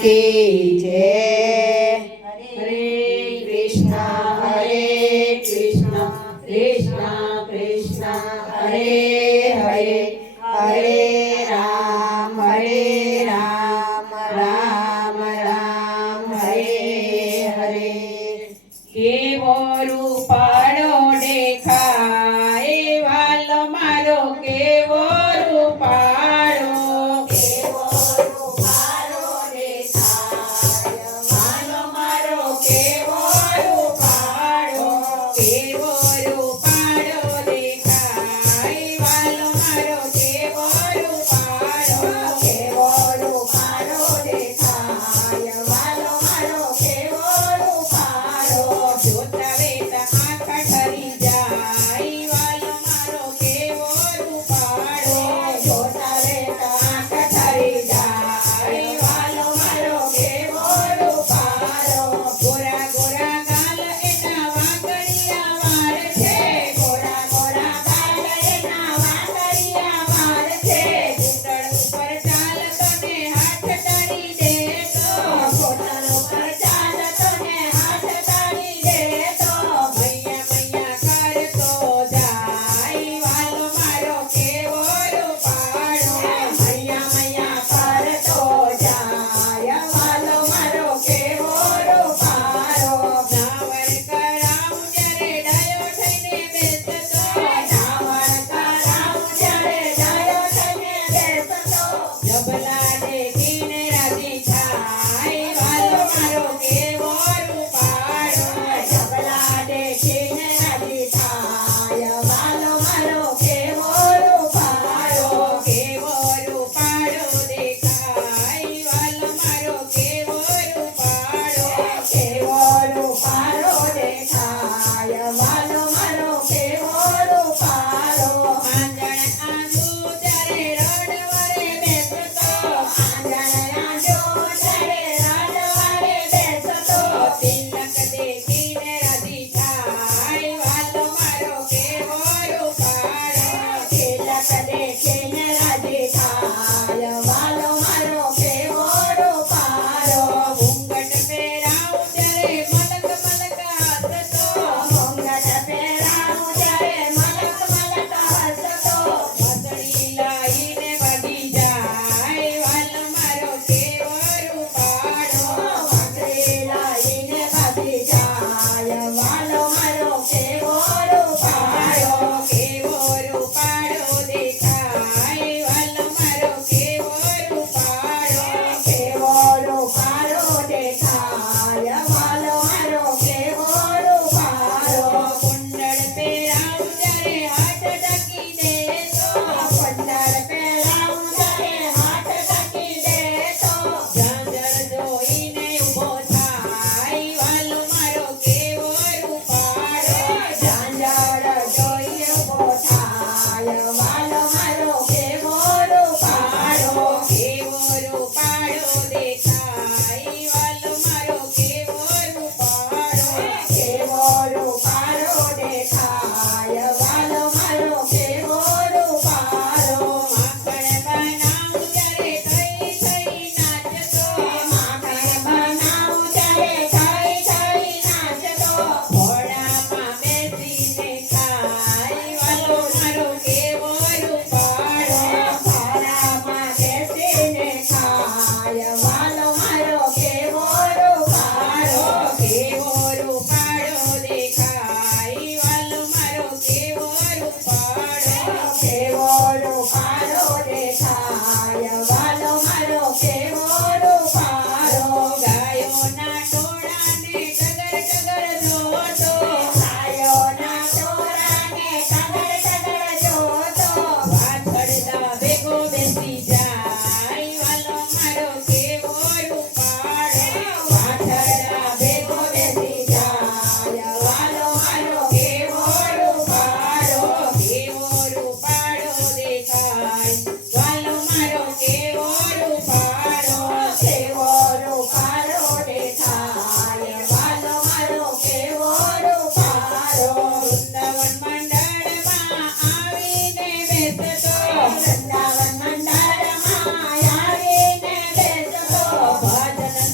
की जय। हरे कृष्ण कृष्ण कृष्ण हरे हरे, हरे राम राम राम हरे हरे। केवो रूपाळो देखाय वालो मारो, केवो रूपाळो, केवो रूपाळो देखाय वालो मारो, केवो रूपाळो, केवो रूपाळो देखाय वालो मारो, केवो रूपाळो, केवो रूपाळो देखाय वालो मारो, केवो रूपाळो, જોતા વેતા આંખ ઠરી જાય વાલો મારો, કેવો રૂપાળો, જોતા વેતા આંખ ઠરી જાય વાલો મારો, કેવો રૂપાળો, ગોરા ગોરા ગાલ એના વાંકડિયા વાળ છે, ગોરા ગોરા ગાલ એના વાંકડિયા વાળ છે, ઘૂંટણ ઉપર ચાલ તને હાથ ધરી દે તો,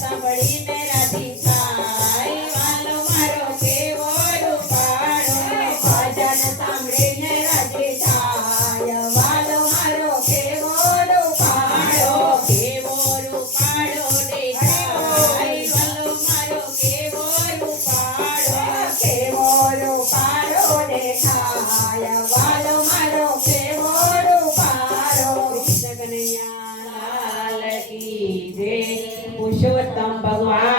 સાંભળીને રાજી થાય વાલો મારો કેવો રૂપાળો ભજન સાંભળીને રાજી થાય વાલો મારો કેવો રૂપાળો કેવો રૂપાળો દેખાય વાલો મારો કેવો રૂપાળો કેવો રૂપાળો દેખાય વાલો મારો કેવો રૂપાળો કૃષ્ણ કનૈયા લાલ કી જય પુરુષોત્તમ ભગવાન